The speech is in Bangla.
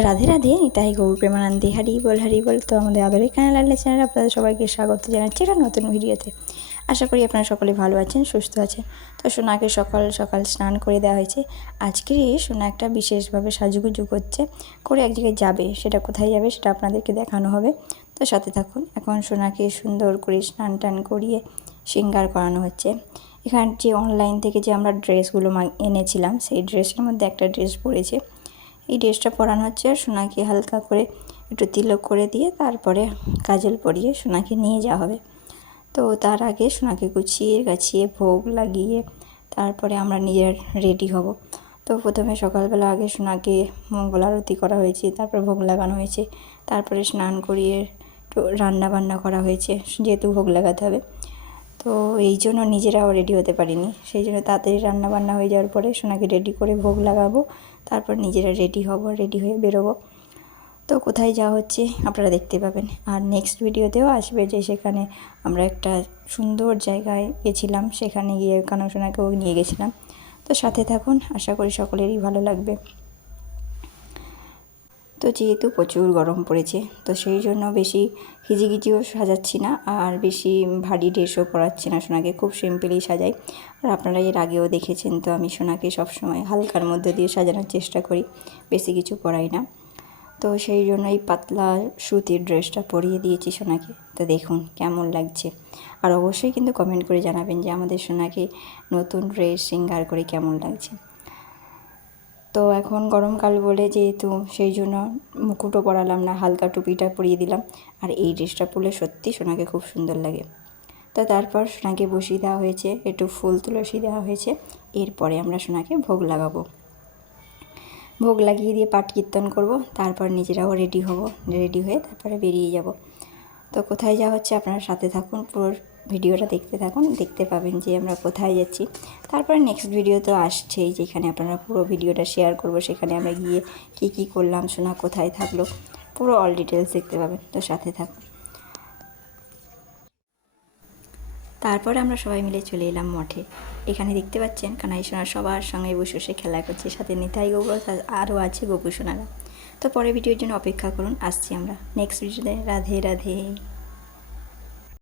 রাধে রাধে, নিতাই গৌর প্রেমানন্দে, হারি বল। তো আমাদের আদরের কানাল লাডলি চ্যানেল আপনাদের সবাইকে স্বাগত জানাচ্ছি একটা নতুন ভিডিওতে। আশা করি আপনারা সকলে ভালো আছেন, সুস্থ আছেন। তো সোনাকে সকাল সকাল স্নান করে দেওয়া হয়েছে। আজকে সোনা একটা বিশেষভাবে সাজুগুজু করে এক জায়গায় যাবে। সেটা কোথায় যাবে সেটা আপনাদেরকে দেখানো হবে, তো সাথে থাকুন। এখন সোনাকে সুন্দর করে স্নান টান করিয়ে শৃঙ্গার করানো হচ্ছে। এখানে যে অনলাইন থেকে যে আমরা ড্রেসগুলো এনেছিলাম, সেই ড্রেসের মধ্যে একটা ড্রেস পরেছে। এই ড্রেসটা পরানো হচ্ছে আর সোনাকে হালকা করে একটু তিলক করে দিয়ে তারপরে কাজল পরিয়ে সোনাকে নিয়ে যাওয়া হবে। তো তার আগে সোনাকে গুছিয়ে গাছিয়ে ভোগ লাগিয়ে তারপরে আমরা নিজের রেডি হব। তো প্রথমে সকালবেলা আগে সোনাকে মঙ্গল আরতি করা হয়েছে, তারপর ভোগ লাগানো হয়েছে, তারপরে স্নান করিয়ে একটু রান্না বান্না করা হয়েছে, যেহেতু ভোগ লাগাতে হবে। তো এই জন্য নিজেরাও রেডি হতে পারিনি, সেই জন্য তাড়াতাড়ি রান্নাবান্না হয়ে যাওয়ার পরে সোনাকে রেডি করে ভোগ লাগাবো, তারপর নিজেরা রেডি হব, রেডি হয়ে বেরোবো। তো কোথায় যাওয়া হচ্ছে আপনারা দেখতে পাবেন। আর নেক্সট ভিডিওতেও আসবে যে সেখানে আমরা একটা সুন্দর জায়গায় গেছিলাম, সেখানে গিয়ে কানু সোনাকেও নিয়ে গেছিলাম। তো সাথে থাকুন, আশা করি সকলেরই ভালো লাগবে। তো যেহেতু প্রচুর গরম পড়েছে, তো সেই জন্য বেশি হিজিগিজিও সাজাচ্ছি না, আর বেশি ভারী ড্রেসও পরাচ্ছি না। সোনাকে খুব সিম্পলই সাজাই। আর আপনারা এর আগেও দেখেছেন, তো আমি সোনাকে সবসময় হালকার মধ্যে দিয়ে সাজানোর চেষ্টা করি, বেশি কিছু পরাই না। তো সেই জন্য এই পাতলা সুতির ড্রেসটা পরিয়ে দিয়েছি সোনাকে। তো দেখুন কেমন লাগছে, আর অবশ্যই কিন্তু কমেন্ট করে জানাবেন যে আমাদের সোনাকে নতুন ড্রেস শৃঙ্গার করে কেমন লাগছে। তো এখন গরমকাল বলে যেহেতু সেই জন্য মুকুটও পরালাম না, হালকা টুপিটা পরিয়ে দিলাম। আর এই ড্রেসটা পরলে সত্যি সোনাকে খুব সুন্দর লাগে। তো তারপর সোনাকে বসিয়ে দেওয়া হয়েছে, একটু ফুল তুলসী দেওয়া হয়েছে। এরপরে আমরা সোনাকে ভোগ লাগাবো, ভোগ লাগিয়ে দিয়ে পাঠ কীর্তন করবো, তারপর নিজেরাও রেডি হব, রেডি হয়ে তারপরে বেরিয়ে যাব। তো কোথায় যাওয়া হচ্ছে আপনারা সাথে থাকুন, পুরো ভিডিওটা দেখতে থাকুন, দেখতে পাবেন যে আমরা কোথায় যাচ্ছি। তারপরে নেক্সট ভিডিও তো আসছেই, যেখানে আপনারা পুরো ভিডিওটা শেয়ার করব, সেখানে আমরা গিয়ে কী করলাম, সোনা কোথায় থাকলো, পুরো অল ডিটেলস দেখতে পাবেন। তো সাথে থাকুন। তারপরে আমরা সবাই মিলে চলে এলাম মঠে। এখানে দেখতে পাচ্ছেন কানাই সোনা সবার সঙ্গে বসে বসে খেলা করছে, সাথে নিতাই গৌর আরও আছে গোপু সোনারা। তো পরের ভিডিওর জন্য অপেক্ষা করুন, আসছি আমরা নেক্সট ভিডিওতে। রাধে রাধে।